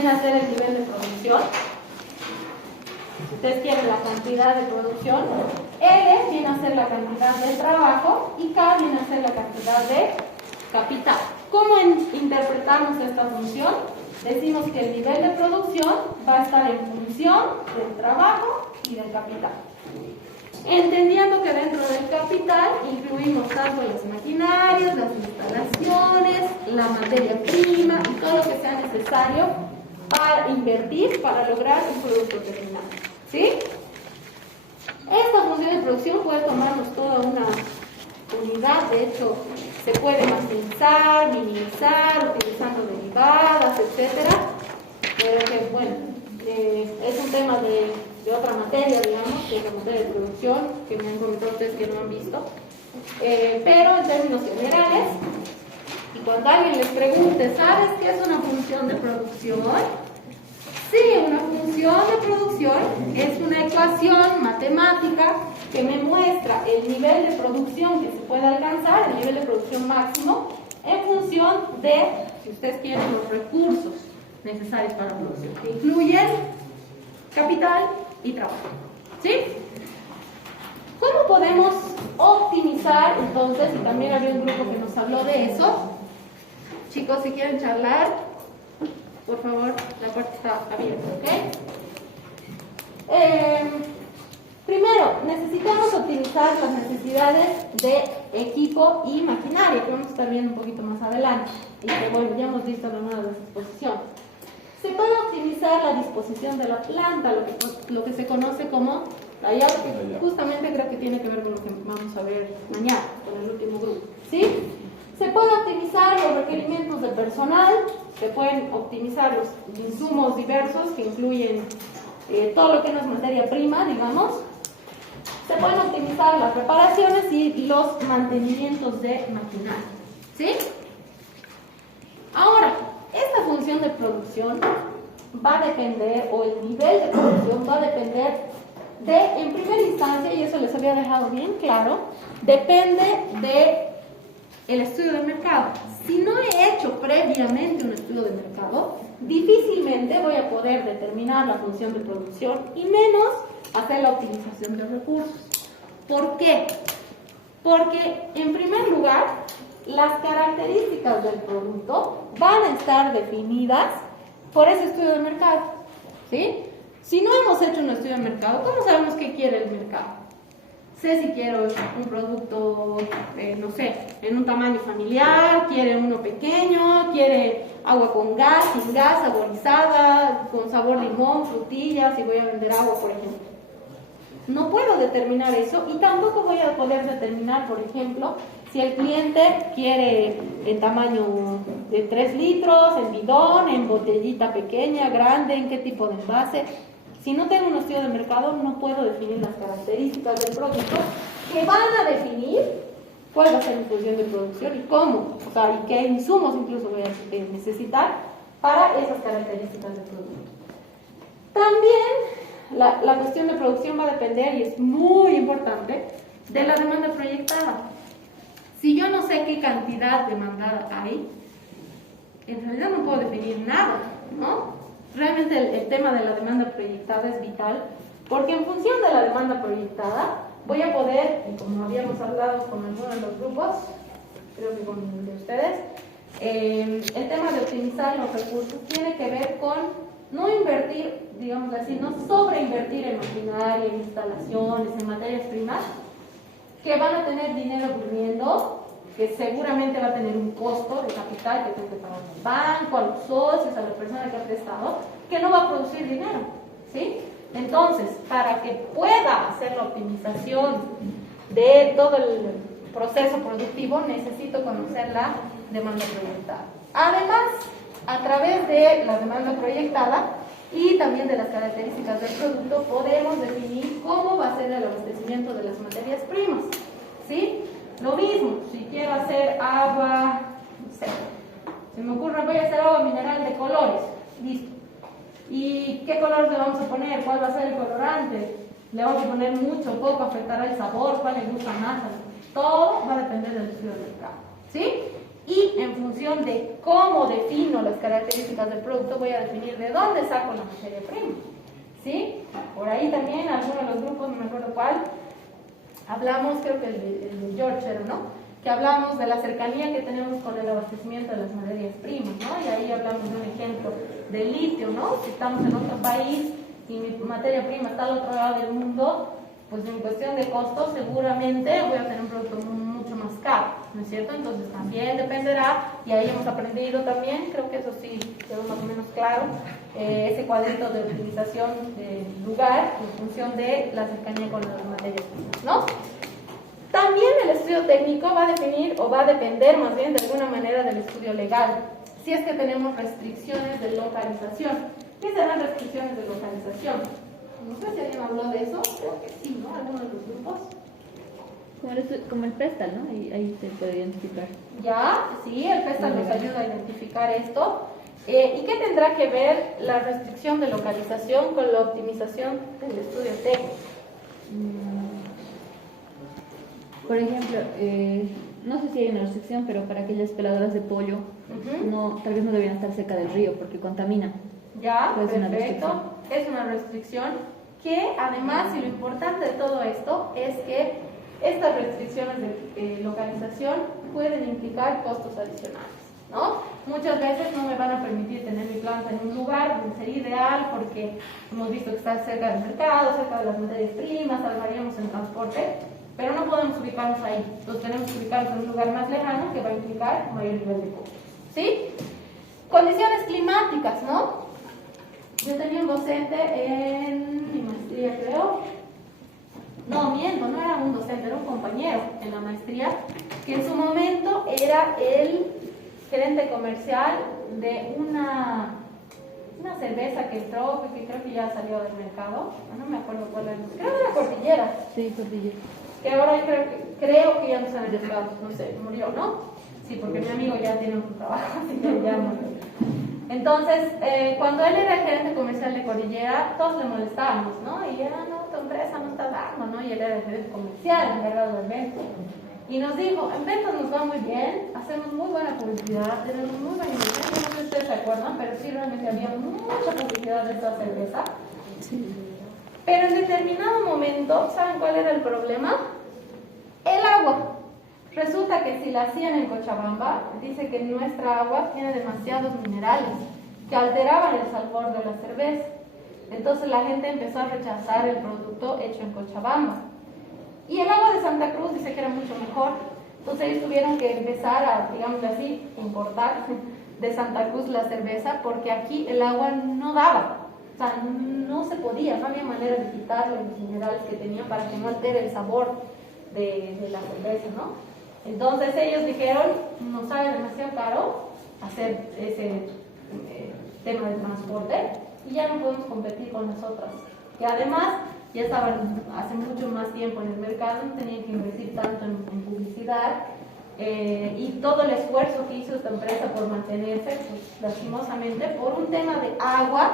Viene a ser el nivel de producción. Si ustedes quieren la cantidad de producción, L viene a ser la cantidad de trabajo y K viene a ser la cantidad de capital. ¿Cómo interpretamos esta función? Decimos que el nivel de producción va a estar en función del trabajo y del capital. Entendiendo que dentro del capital incluimos tanto las maquinarias, las instalaciones, la materia prima y todo lo que sea necesario para invertir para lograr un producto terminado. ¿Sí? Esta función de producción puede tomarnos toda una unidad, de hecho se puede maximizar, minimizar, utilizando derivadas, etc. Pero que bueno, es un tema de otra materia, digamos, que es la materia de producción, que me han comentado ustedes que no han visto. Pero en términos generales, y cuando alguien les pregunte, ¿sabes qué es una función de producción? Sí, una función de producción es una ecuación matemática que me muestra el nivel de producción que se puede alcanzar, el nivel de producción máximo, en función de, si ustedes quieren, los recursos necesarios para la producción, que incluyen capital y trabajo. ¿Sí? ¿Cómo podemos optimizar entonces? Y también había un grupo que nos habló de eso. Chicos, si quieren charlar, por favor, la puerta está abierta, ¿ok? Primero, necesitamos optimizar las necesidades de equipo y maquinaria, que vamos a estar viendo un poquito más adelante. Y que bueno, ya hemos visto en una de las exposiciones. Se puede optimizar la disposición de la planta, lo que se conoce como layout, que justamente creo que tiene que ver con lo que vamos a ver mañana, con el último grupo. ¿Sí? Se puede optimizar los requerimientos de personal, se pueden optimizar los insumos diversos que incluyen todo lo que no es materia prima, digamos. Se pueden optimizar las reparaciones y los mantenimientos de maquinaria. ¿Sí? Ahora, esta función de producción va a depender, o el nivel de producción va a depender de, en primera instancia, y eso les había dejado bien claro, depende de el estudio de mercado. Si no he hecho previamente un estudio de mercado, difícilmente voy a poder determinar la función de producción y menos hacer la optimización de recursos. ¿Por qué? Porque, en primer lugar, las características del producto van a estar definidas por ese estudio de mercado. ¿Sí? Si no hemos hecho un estudio de mercado, ¿cómo sabemos qué quiere el mercado? Sé si quiero un producto, no sé, en un tamaño familiar, quiere uno pequeño, quiere agua con gas, sin gas, saborizada, con sabor limón, frutillas, si voy a vender agua, por ejemplo. No puedo determinar eso y tampoco voy a poder determinar, por ejemplo, si el cliente quiere en tamaño de 3 litros, en bidón, en botellita pequeña, grande, en qué tipo de envase. Si no tengo un estudio de mercado, no puedo definir las características del producto que van a definir cuál va a ser mi función de producción y cómo, o sea, y qué insumos incluso voy a necesitar para esas características del producto. También la cuestión de producción va a depender, y es muy importante, de la demanda proyectada. Si yo no sé qué cantidad demandada hay, en realidad no puedo definir nada, ¿no? Realmente el tema de la demanda proyectada es vital, porque en función de la demanda proyectada voy a poder, y como habíamos hablado con algunos de los grupos, creo que con el de ustedes, el tema de optimizar los recursos tiene que ver con no invertir, digamos así, no sobreinvertir en maquinaria, en instalaciones, en materias primas, que van a tener dinero durmiendo, que seguramente va a tener un costo de capital que tengo que pagar al banco, a los socios, a la persona que ha prestado, que no va a producir dinero, ¿sí? Entonces, para que pueda hacer la optimización de todo el proceso productivo, necesito conocer la demanda proyectada. Además, a través de la demanda proyectada y también de las características del producto, podemos definir cómo va a ser el abastecimiento de las materias primas, ¿sí? Lo mismo, si quiero hacer agua, no sé, se me ocurre, voy a hacer agua mineral de colores, listo. ¿Y qué colores le vamos a poner? ¿Cuál va a ser el colorante? ¿Le vamos a poner mucho, poco, afectará el sabor? ¿Cuál le gusta más? Todo va a depender del estudio del mercado, ¿sí? y en función de cómo defino las características del producto voy a definir de dónde saco la materia prima. ¿Sí? Por ahí también, algunos de los grupos, no me acuerdo cuál, hablamos, creo que el de George era, ¿no? Que hablamos de la cercanía que tenemos con el abastecimiento de las materias primas, ¿no? Y ahí hablamos de un ejemplo de litio, ¿no? Si estamos en otro país y mi materia prima está al otro lado del mundo, pues en cuestión de costo seguramente voy a tener un producto mucho más caro, ¿no es cierto? Entonces también dependerá, y ahí hemos aprendido también, creo que eso sí quedó más o menos claro, ese cuadrito de optimización del lugar en función de la cercanía con las materias primas, ¿no? También el estudio técnico va a definir o va a depender más bien de alguna manera del estudio legal, si es que tenemos restricciones de localización. ¿Qué serán restricciones de localización? No sé si alguien habló de eso, creo que sí, ¿no? Algunos de los grupos. Como el PESTAL, ¿no? Ahí se puede identificar. Ya, sí, el PESTAL nos ayuda a identificar esto. ¿Y qué tendrá que ver la restricción de localización con la optimización del estudio técnico? Por ejemplo, no sé si hay una restricción, pero para aquellas peladoras de pollo, tal vez no deberían estar cerca del río porque contaminan. Ya, Pues perfecto. Es una restricción que además, y lo importante de todo esto, es que estas restricciones de localización pueden implicar costos adicionales, ¿no? Muchas veces no me van a permitir tener mi planta en un lugar donde sería ideal porque hemos visto que está cerca del mercado, cerca de las materias primas, salvaríamos en transporte, pero no podemos ubicarnos ahí. Entonces tenemos que ubicarnos en un lugar más lejano que va a implicar mayor nivel de costos, ¿sí? Condiciones climáticas, ¿no? Yo tenía un docente en mi maestría, creo. No, miento, no era un docente, era un compañero en la maestría, que en su momento era el gerente comercial de una cerveza que entró, que creo que ya salió del mercado. No me acuerdo cuál era. Creo que era Cordillera. Sí, Cordillera. Que ahora creo que ya no se han arriesgado, no sé, murió, ¿no? Sí, porque mi amigo ya tiene otro trabajo, así que ya murió. Entonces, cuando él era el gerente comercial de Cordillera, todos le molestábamos, ¿no? Y era, no, tu empresa no está dando, ¿no? Y él era el gerente comercial, encargado del ventas. Y nos dijo, en ventas nos va muy bien, hacemos muy buena publicidad, tenemos muy buena inversión, no sé si ustedes se acuerdan, pero sí realmente había mucha publicidad de esta cerveza. Sí. Pero en determinado momento, ¿saben cuál era el problema? El agua. Resulta que si la hacían en Cochabamba, dice que nuestra agua tiene demasiados minerales que alteraban el sabor de la cerveza. Entonces la gente empezó a rechazar el producto hecho en Cochabamba. Y el agua de Santa Cruz dice que era mucho mejor. Entonces ellos tuvieron que empezar a, digamos así, importar de Santa Cruz la cerveza porque aquí el agua no daba. O sea, no se podía, no había manera de quitarle los minerales que tenía para que no altere el sabor de la cerveza, ¿no? Entonces ellos dijeron, nos sale demasiado caro hacer ese tema de transporte y ya no podemos competir con las otras, que además ya estaban hace mucho más tiempo en el mercado, no tenían que invertir tanto en publicidad y todo el esfuerzo que hizo esta empresa por mantenerse, pues lastimosamente por un tema de agua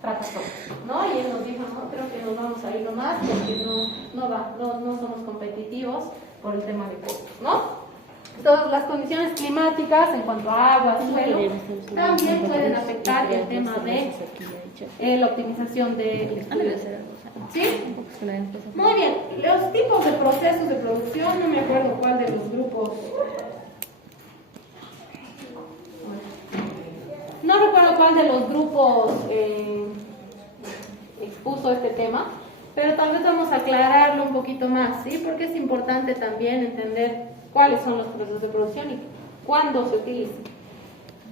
fracasó, ¿no? Y él nos dijo, no, creo que nos vamos a ir nomás porque no somos competitivos por el tema de costos, ¿no? Entonces, las condiciones climáticas en cuanto a agua, suelo, también pueden afectar el tema de la optimización de ¿sí? Muy bien, los tipos de procesos de producción, no me acuerdo cuál de los grupos. No recuerdo cuál de los grupos expuso este tema, pero tal vez vamos a aclararlo un poquito más, ¿sí? Porque es importante también entender cuáles son los procesos de producción y cuándo se utilizan.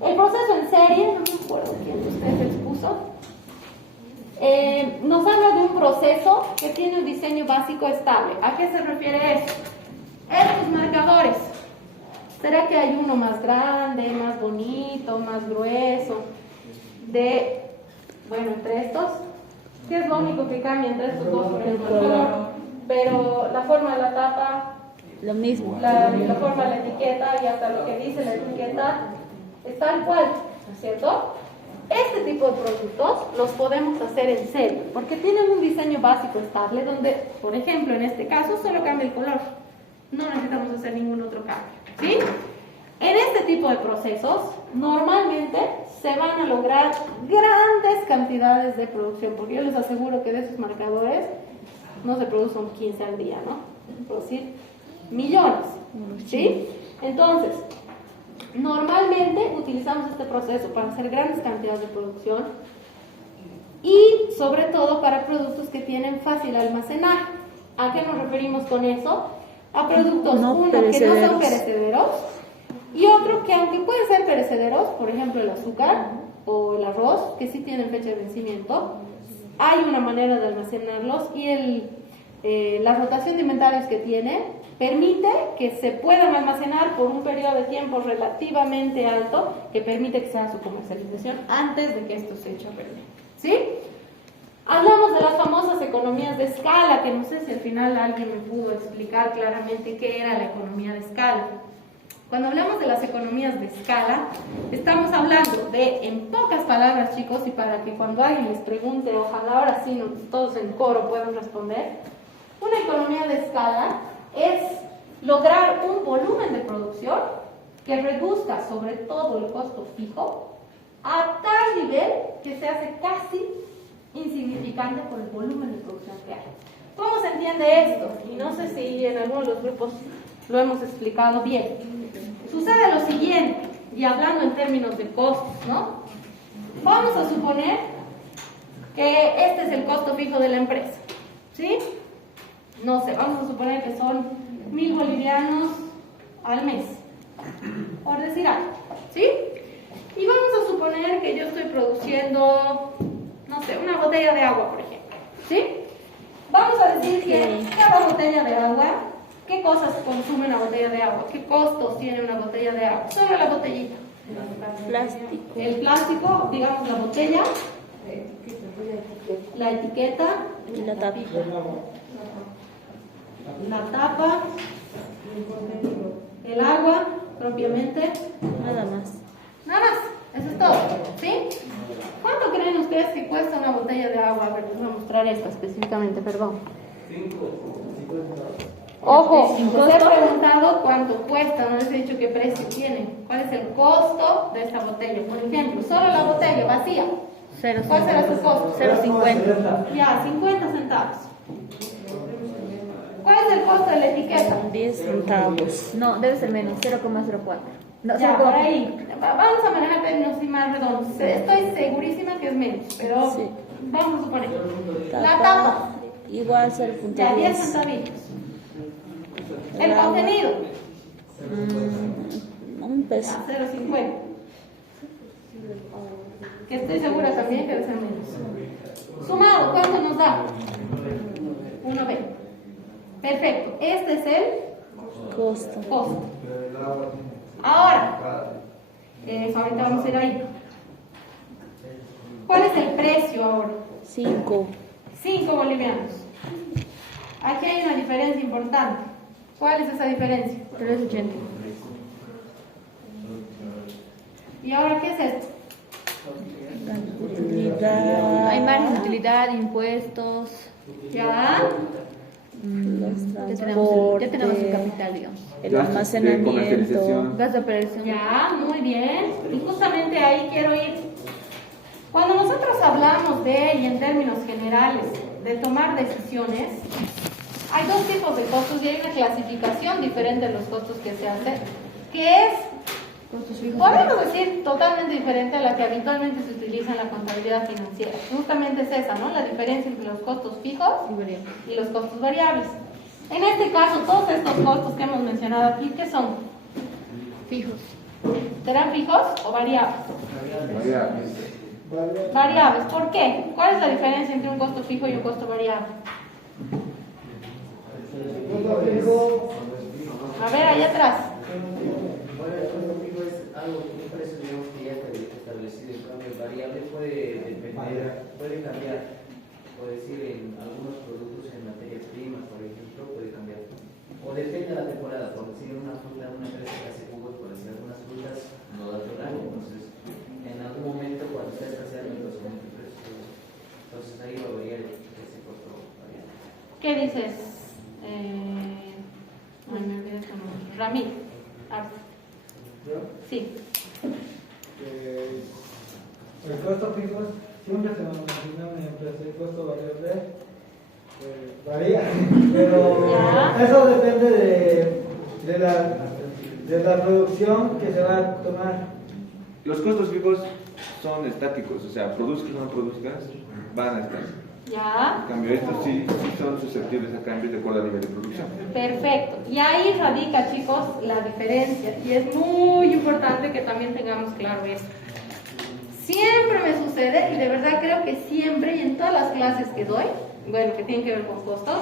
El proceso en serie, no me acuerdo quién de ustedes expuso, nos habla de un proceso que tiene un diseño básico estable. ¿A qué se refiere eso? Estos marcadores. ¿Será que hay uno más grande, más bonito, más grueso? Bueno, entre estos, ¿qué es lo único que cambia entre estos dos? Por ejemplo, el color, pero la forma de la tapa, lo mismo. La forma de la etiqueta y hasta lo que dice la etiqueta es tal cual, ¿no es cierto? Este tipo de productos los podemos hacer en serie, porque tienen un diseño básico estable donde, por ejemplo, en este caso solo cambia el color. No necesitamos hacer ningún otro cambio, ¿sí? En este tipo de procesos, normalmente se van a lograr grandes cantidades de producción, porque yo les aseguro que de esos marcadores no se producen 15 al día, ¿no? Producir millones, ¿sí? Entonces, normalmente utilizamos este proceso para hacer grandes cantidades de producción y sobre todo para productos que tienen fácil almacenaje. ¿A qué nos referimos con eso? A productos, uno, que no son perecederos, y otro que aunque pueden ser perecederos, por ejemplo el azúcar o el arroz, que sí tienen fecha de vencimiento, hay una manera de almacenarlos y la rotación de inventarios que tiene permite que se puedan almacenar por un periodo de tiempo relativamente alto que permite que sea su comercialización antes de que esto se eche a perder, ¿sí? Hablamos de las famosas economías de escala, que no sé si al final alguien me pudo explicar claramente qué era la economía de escala. Cuando hablamos de las economías de escala, estamos hablando de, en pocas palabras, chicos, y para que cuando alguien les pregunte, ojalá ahora sí todos en coro puedan responder, una economía de escala es lograr un volumen de producción que reduzca sobre todo el costo fijo a tal nivel que se hace casi insignificante por el volumen de producción que hay. ¿Cómo se entiende esto? Y no sé si en algunos de los grupos lo hemos explicado bien. Sucede lo siguiente, y hablando en términos de costos, ¿no? Vamos a suponer que este es el costo fijo de la empresa, ¿sí? No sé, vamos a suponer que son 1.000 bolivianos al mes, por decir algo, ¿sí? Y vamos a suponer que yo estoy produciendo, no sé, una botella de agua, por ejemplo, ¿sí? Vamos a decir que cada botella de agua, ¿qué cosas consume una botella de agua? ¿Qué costos tiene una botella de agua? Solo la botellita. Plástico. El plástico, digamos la botella, la etiqueta Y la tapa. La tapa, el agua propiamente. Nada más. Nada más, eso es todo, ¿sí? ¿Cuánto creen ustedes que cuesta una botella de agua? A ver, les voy a mostrar esta específicamente, perdón. 5. Ojo, les he preguntado cuánto cuesta, no les he dicho qué precio tiene. ¿Cuál es el costo de esta botella? Por ejemplo, solo la botella vacía. ¿Cuál será su costo? 0,50. Ya, 50 centavos. ¿Cuál es el costo de la etiqueta? 10 centavos. No, debe ser menos, 0,04. No, Ya, por ahí. Vamos a manejar términos más redondos. Estoy segurísima que es menos, pero Sí. vamos a suponer. La tapa, Igual ya 10 0,10. centavitos. El contenido, Un peso. ya, 0,50. Que estoy segura también que debe ser menos. Sumado, ¿cuánto nos da? 1,20. Perfecto. Este es el Costo. costo. Ahora, ahorita vamos a ir ahí. ¿Cuál es el precio ahora? 5. 5 bolivianos. Aquí hay una diferencia importante. ¿Cuál es esa diferencia? 3,80. ¿Y ahora qué es esto? Utilidad. Hay margen de utilidad, impuestos. Ya. Ya tenemos el capital, digamos. El almacenamiento. Comercialización. Gas de operación. Ya, muy bien. Y justamente ahí quiero ir. Cuando nosotros hablamos de, y en términos generales, de tomar decisiones, hay dos tipos de costos y hay una clasificación diferente de los costos que se hacen, que es, podemos decir, totalmente diferente a la que habitualmente se utiliza en la contabilidad financiera. Justamente es esa, ¿no? La diferencia entre los costos fijos y los costos variables. En este caso, todos estos costos que hemos mencionado aquí, ¿qué son? Fijos. ¿Serán fijos o variables? Variables. ¿Por qué? ¿Cuál es la diferencia entre un costo fijo y un costo variable? A ver, allá atrás. Bueno, el costo fijo es algo, un precio, digamos, que ya está establecido. En cambio, el variable puede cambiar. Puede decir, en algunos productos, en materias primas, por ejemplo, puede cambiar. O depende de la temporada. Por decir, una fruta, una empresa que hace jugos, por decir, algunas frutas no da todo el año. Entonces, en algún momento, cuando está escaseando, entonces aumenta el precio. Entonces, ahí va a variar ese costo variable. ¿Qué dices? Ay, me olvidé tu nombre. Ramiro. Yo fijos siempre se van a imaginar una empresa. El costo variable varía, pero Ya. eso depende de la producción que se va a tomar. Los costos fijos son estáticos, o sea, produzcas o no produzcas, van a estar. ¿Ya? En cambio, estos sí son susceptibles a cambios de acuerdo al nivel de producción. Perfecto. Y ahí radica, chicos, la diferencia. Y es muy importante que también tengamos claro eso. Siempre me sucede, y de verdad creo que siempre, y en todas las clases que doy, bueno, que tienen que ver con costos,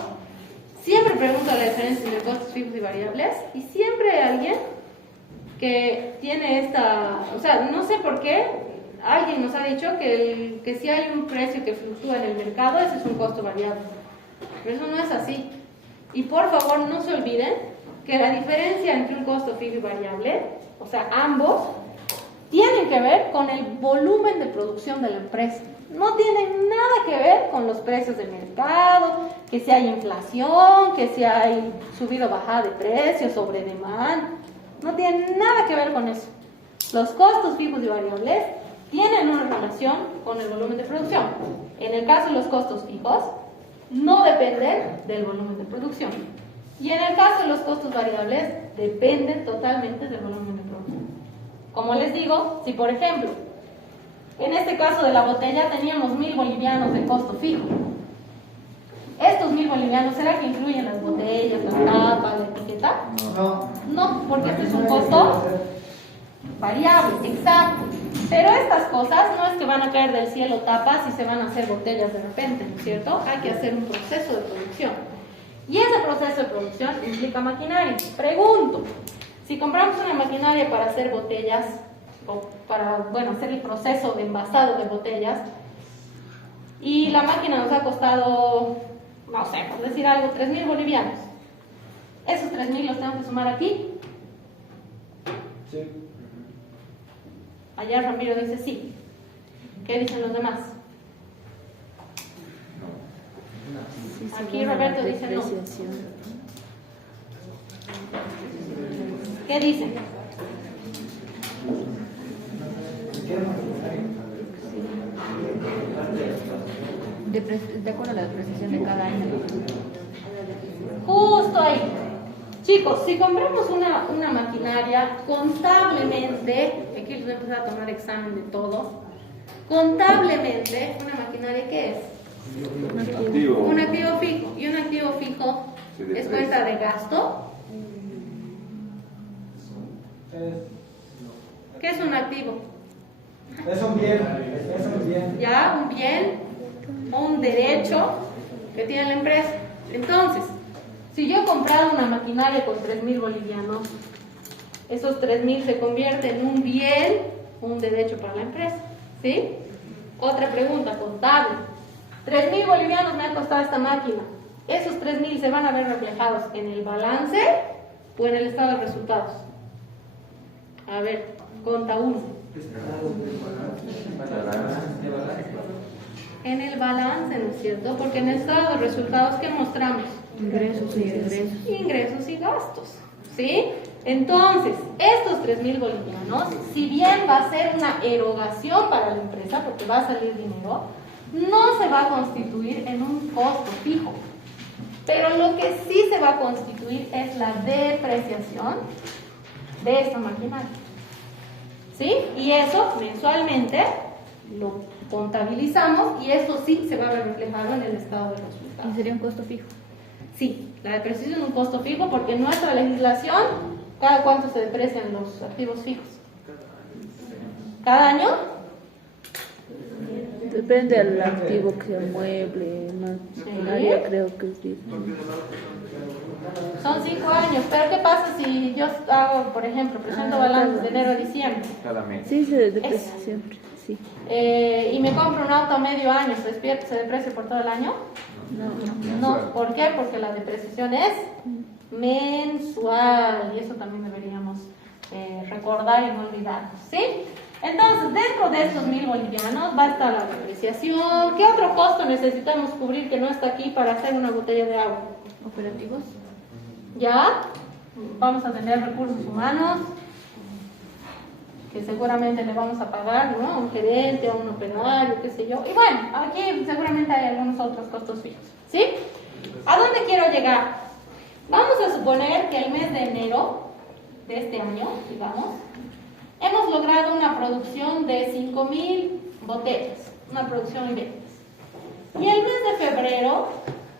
siempre pregunto la diferencia entre costos fijos y variables, y siempre hay alguien que tiene esta, o sea, no sé por qué, alguien nos ha dicho que si hay un precio que fluctúa en el mercado, ese es un costo variable. Pero eso no es así. Y por favor, no se olviden que la diferencia entre un costo fijo y variable, o sea, ambos, tienen que ver con el volumen de producción de la empresa. No tienen nada que ver con los precios del mercado, que si hay inflación, que si hay subida o bajada de precios, sobre demanda. No tienen nada que ver con eso. Los costos fijos y variables tienen una relación con el volumen de producción. En el caso de los costos fijos, no dependen del volumen de producción. Y en el caso de los costos variables, dependen totalmente del volumen de producción. Como les digo, si por ejemplo, en este caso de la botella teníamos 1.000 bolivianos de costo fijo. Estos 1.000 bolivianos, ¿será que incluyen las botellas, la tapa, la etiqueta? No. No, porque este es un costo variable, exacto. Pero estas cosas no es que van a caer del cielo tapas y se van a hacer botellas de repente, ¿no es cierto? Hay que hacer un proceso de producción. Y ese proceso de producción implica maquinaria. Pregunto, si compramos una maquinaria para hacer botellas, o para, bueno, hacer el proceso de envasado de botellas, y la máquina nos ha costado, no sé, por decir algo, 3.000 bolivianos. ¿Esos 3.000 los tengo que sumar aquí? Sí. Allá Ramiro dice sí. ¿Qué dicen los demás? Aquí Roberto dice no. ¿Qué dicen? De acuerdo a la depreciación de cada año. Justo ahí. Chicos, si compramos una maquinaria contablemente, aquí les voy a empezar a tomar examen de todo. Contablemente, ¿una maquinaria qué es? Activo. Un activo fijo. ¿Y un activo fijo Se es deprecia. cuenta de gasto? ¿Qué es un activo? Es un bien. Ya, un bien o un derecho que tiene la empresa. Entonces, si yo he comprado una maquinaria con 3.000 bolivianos, esos 3.000 se convierten en un bien, un derecho para la empresa. ¿Sí? Otra pregunta contable. 3.000 bolivianos me ha costado esta máquina. ¿Esos 3.000 se van a ver reflejados en el balance o en el estado de resultados? A ver, conta uno. En el balance, ¿no es cierto? Porque en el estado de resultados, ¿qué mostramos? Ingresos y egresos. Ingresos y gastos, ¿sí? Entonces, estos 3.000 bolivianos, si bien va a ser una erogación para la empresa, porque va a salir dinero, no se va a constituir en un costo fijo. Pero lo que sí se va a constituir es la depreciación de esta maquinaria. ¿Sí? Y eso mensualmente lo contabilizamos y eso sí se va a ver reflejado en el estado de resultados. ¿Y sería un costo fijo? Sí, la depreciación es un costo fijo porque en nuestra legislación, ¿cada cuánto se deprecian los activos fijos? ¿Cada año? Depende del activo que sea mueble, maquinaria, creo que es 10. Son 5 años, pero ¿qué pasa si yo hago, por ejemplo, presento balances de enero a diciembre? Cada mes. Sí, se deprecia siempre, sí. Y me compro un auto a medio año, ¿se deprecia por todo el año? No, ¿por qué? Porque la depreciación es mensual y eso también deberíamos recordar y no olvidarnos, ¿sí? Entonces, dentro de estos 1.000 bolivianos va a estar la depreciación. ¿Qué otro costo necesitamos cubrir que no está aquí para hacer una botella de agua? Operativos. ¿Ya? Vamos a tener recursos humanos, que seguramente le vamos a pagar, ¿no? A un gerente, a un operario, qué sé yo. Y bueno, aquí seguramente hay algunos otros costos fijos, ¿sí? ¿A dónde quiero llegar? Vamos a suponer que el mes de enero de este año, digamos, hemos logrado una producción de 5.000 botellas, una producción y ventas. Y el mes de febrero,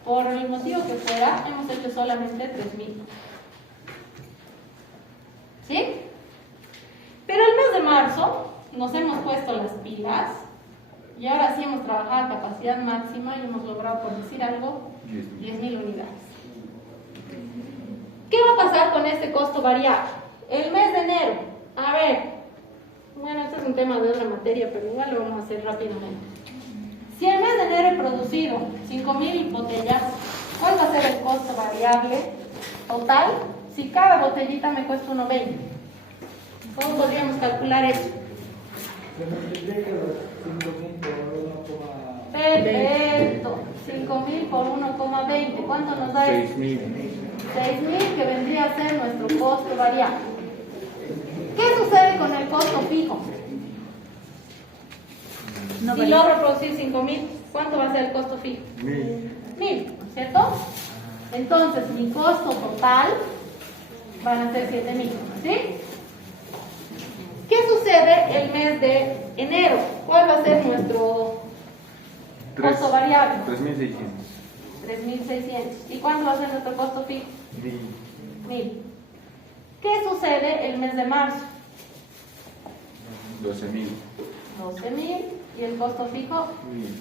por el motivo que fuera, hemos hecho solamente 3.000. ¿Sí? Pero el mes de marzo nos hemos puesto las pilas y ahora sí hemos trabajado a capacidad máxima y hemos logrado, por decir algo, 10.000 unidades. ¿Qué va a pasar con este costo variable? El mes de enero, a ver, bueno, este es un tema de otra materia, pero igual lo vamos a hacer rápidamente. Si el mes de enero he producido 5.000 botellas, ¿cuál va a ser el costo variable total? Si cada botellita me cuesta 1.20. ¿Cómo podríamos calcular eso? Se multiplica los 5.000 por 1,20. Perfecto. 5.000 por 1,20. ¿Cuánto nos da eso? 6.000. 6.000, que vendría a ser nuestro costo variable. ¿Qué sucede con el costo fijo? No Si varía. logro producir 5.000, ¿cuánto va a ser el costo fijo? 1.000, ¿no es cierto? Entonces, mi costo total van a ser 7.000, ¿sí? ¿Qué sucede el mes de enero? ¿Cuál va a ser nuestro costo variable? 3.600. 3.600. ¿Y cuánto va a ser nuestro costo fijo? 1.000. ¿Qué sucede el mes de marzo? 12.000. 12.000. ¿Y el costo fijo?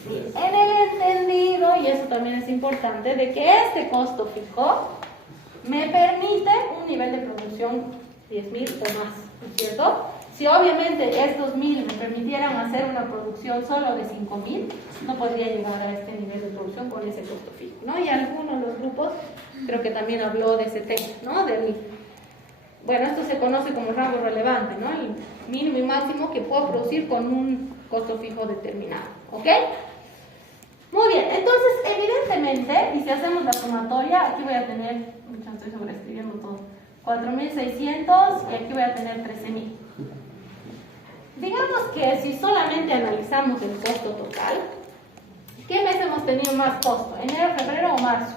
1.000. En el entendido, y eso también es importante, de que este costo fijo me permite un nivel de producción 10.000 o más, ¿no es cierto? Si obviamente estos 1.000 me permitieran hacer una producción solo de 5.000, no podría llegar a este nivel de producción con ese costo fijo, ¿no? Y algunos de los grupos creo que también habló de ese tema, ¿no? Bueno, esto se conoce como rango relevante, ¿no? El mínimo y máximo que puedo producir con un costo fijo determinado, ¿ok? Muy bien, entonces evidentemente, y si hacemos la sumatoria, aquí voy a tener, ya estoy sobreescribiendo todo, 4.600 y aquí voy a tener 13.000. Digamos que si solamente analizamos el costo total, ¿qué mes hemos tenido más costo? ¿Enero, febrero o marzo?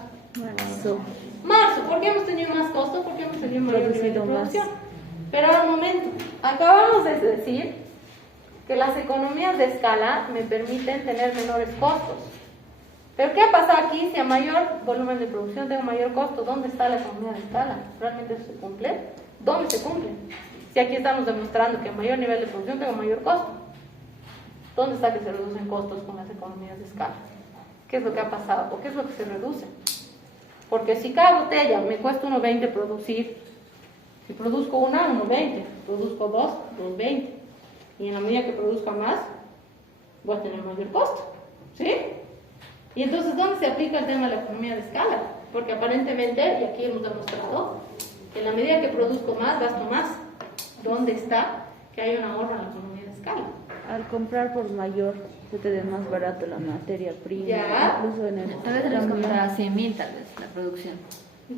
Marzo. ¿Por qué hemos tenido más costo? Porque hemos tenido mayor nivel de producción. Pero ahora un momento, acabamos de decir que las economías de escala me permiten tener menores costos. Pero ¿qué pasa aquí si a mayor volumen de producción tengo mayor costo? ¿Dónde está la economía de escala? ¿Realmente eso se cumple? ¿Dónde se cumple? Si aquí estamos demostrando que a mayor nivel de producción tengo mayor costo. ¿Dónde está que se reducen costos con las economías de escala? ¿Qué es lo que ha pasado? ¿O qué es lo que se reduce? Porque si cada botella me cuesta 1.20 producir, si produzco una, 1.20, produzco dos, 2.20. Y en la medida que produzca más, voy a tener mayor costo. ¿Sí? Y entonces, ¿dónde se aplica el tema de la economía de escala? Porque aparentemente, y aquí hemos demostrado, que en la medida que produzco más, gasto más. ¿Dónde está que hay un ahorro en la economía de escala? Al comprar por mayor, se te dé más barato la materia prima. Ya. Incluso en el Tal vez tenemos que cambio. comprar a 100.000 tal vez la producción.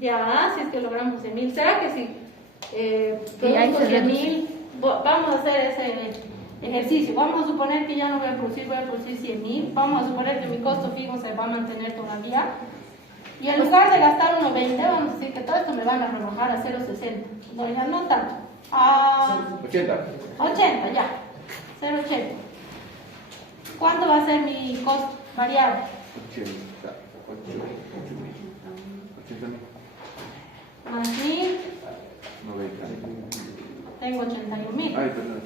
Ya, si es que logramos 100.000. ¿Será que si Y ahí produzco se reduce. 100.000, vamos a hacer ese ejercicio? Vamos a suponer que ya no voy a producir 100.000. Vamos a suponer que mi costo fijo se va a mantener todavía. Y en lugar de gastar 1.20, vamos a decir que todo esto me van a rebajar a 0.60. No, ya no tanto. A 80. 80, ya. 0.80. ¿Cuánto va a ser mi costo variable? 80. 80.000. Más 1.000, 90. tengo 81.000. Ay, perdón.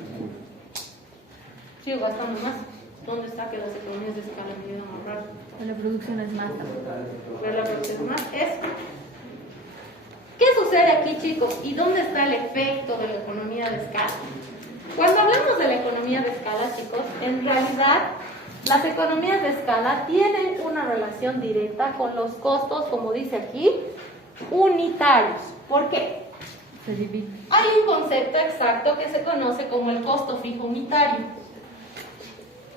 Sigo gastando más. ¿Dónde está que las economías de escala me ayudan a ahorrar? La producción es más también. Pero la producción más es. ¿Qué sucede aquí, chicos? ¿Y dónde está el efecto de la economía de escala? Cuando hablamos de la economía de escala, chicos, en realidad las economías de escala tienen una relación directa con los costos, como dice aquí, unitarios. ¿Por qué? Se divide. Hay un concepto exacto que se conoce como el costo fijo unitario,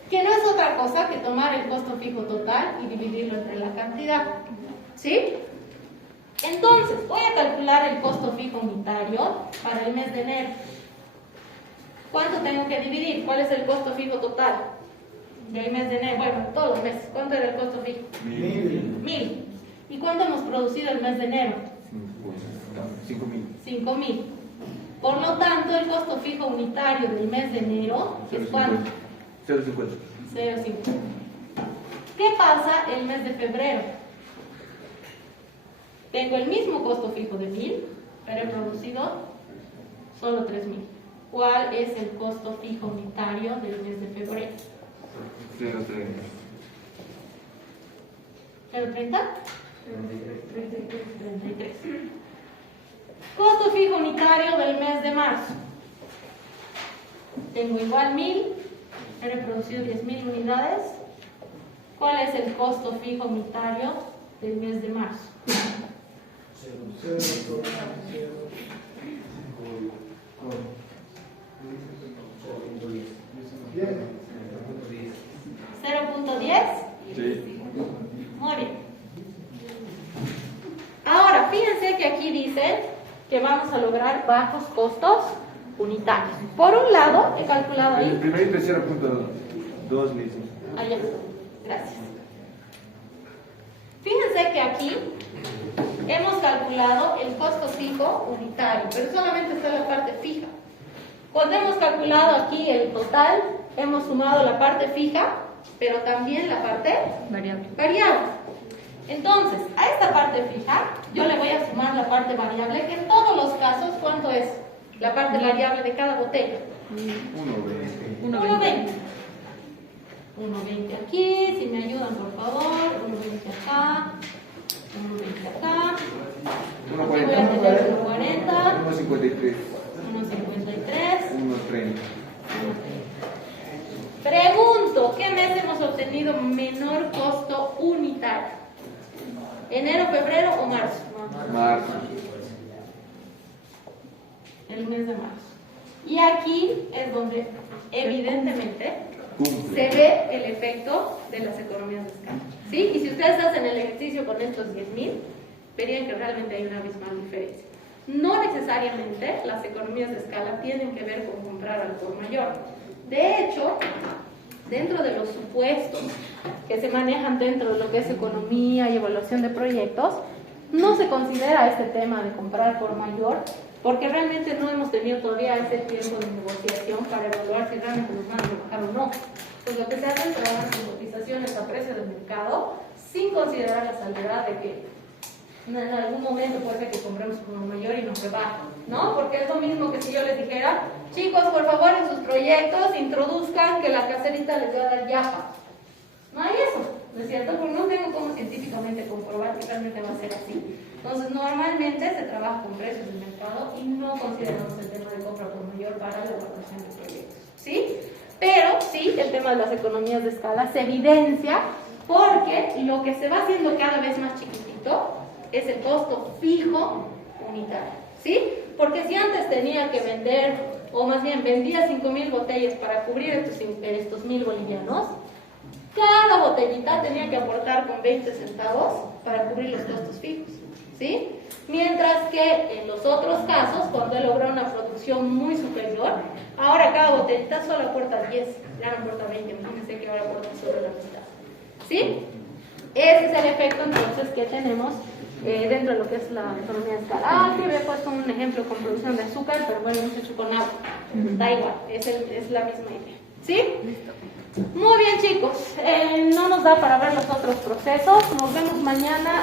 que no es otra cosa que tomar el costo fijo total y dividirlo entre la cantidad. ¿Sí? Entonces, voy a calcular el costo fijo unitario para el mes de enero. ¿Cuánto tengo que dividir? ¿Cuál es el costo fijo total del mes de enero? Bueno, todos los meses. ¿Cuánto era el costo fijo? 1000. ¿Y cuánto hemos producido el mes de enero? 5.000. 5000. Por lo tanto, el costo fijo unitario del mes de enero es ¿cuánto? 0.50. 0,50. ¿Qué pasa el mes de febrero? Tengo el mismo costo fijo de 1000, pero he producido solo 3000. ¿Cuál es el costo fijo unitario del mes de febrero? 0.30. ¿0,30? 33. Costo fijo unitario del mes de marzo. Tengo igual 1000, he producido 10.000 unidades. ¿Cuál es el costo fijo unitario del mes de marzo? 0.10. Sí. Muy bien. Ahora, fíjense que aquí dice que vamos a lograr bajos costos unitarios. Por un lado, he calculado El ahí. primerito es 0.2 le hicimos. Allá. Gracias. Fíjense que aquí hemos calculado el costo fijo unitario, pero solamente está la parte fija. Cuando hemos calculado aquí el total, hemos sumado la parte fija, pero también la parte variable. Entonces, a esta parte fija, yo le voy a sumar la parte variable, que en todos los casos, ¿cuánto es la parte variable de cada botella? 1.20. 1.20. 1.20 aquí, si me ayudan por favor, 1.20 acá, 1.20 acá. Aquí voy a tener 1.40, 1.53. 1.53. 1.30. Pregunto, ¿qué mes hemos obtenido menor costo unitario? ¿Enero, febrero o marzo? Marzo. El mes de marzo. Y aquí es donde evidentemente se ve el efecto de las economías de escala. ¿Sí? Y si ustedes hacen el ejercicio con estos 10.000, verían que realmente hay una abismal diferencia. No necesariamente las economías de escala tienen que ver con comprar al por mayor. De hecho, dentro de los supuestos que se manejan dentro de lo que es economía y evaluación de proyectos, no se considera este tema de comprar por mayor, porque realmente no hemos tenido todavía ese tiempo de negociación para evaluar si realmente nos van a bajar o no. Pues lo que se hace es trabajar con cotizaciones a precio del mercado, sin considerar la salvedad de que en algún momento puede ser que compremos por mayor y nos rebajen, ¿no? Porque es lo mismo que si yo les dijera, chicos, por favor, en sus proyectos introduzcan que la caserita les va a dar yapa. No hay eso, ¿no es cierto? Porque no tengo cómo científicamente comprobar que realmente va a ser así. Entonces, normalmente se trabaja con precios del mercado y no consideramos el tema de compra por mayor para la evaluación de proyectos, ¿sí? Pero sí, el tema de las economías de escala se evidencia porque lo que se va haciendo cada vez más chiquitito es el costo fijo unitario, ¿sí? Porque si antes tenía que vender, o más bien vendía 5.000 botellas para cubrir estos 1.000 bolivianos, cada botellita tenía que aportar con 20 centavos para cubrir los costos fijos, ¿sí? Mientras que en los otros casos, cuando él logra una producción muy superior, ahora cada botellita solo aporta 10, ya no aporta 20, imagínense que ahora aporta sobre la mitad, ¿sí? Ese es el efecto entonces que tenemos dentro de lo que es la economía de escala. Aquí había puesto un ejemplo con producción de azúcar, pero bueno, no se hecho con agua. Da igual, es la misma idea. ¿Sí? Muy bien, chicos. No nos da para ver los otros procesos. Nos vemos mañana.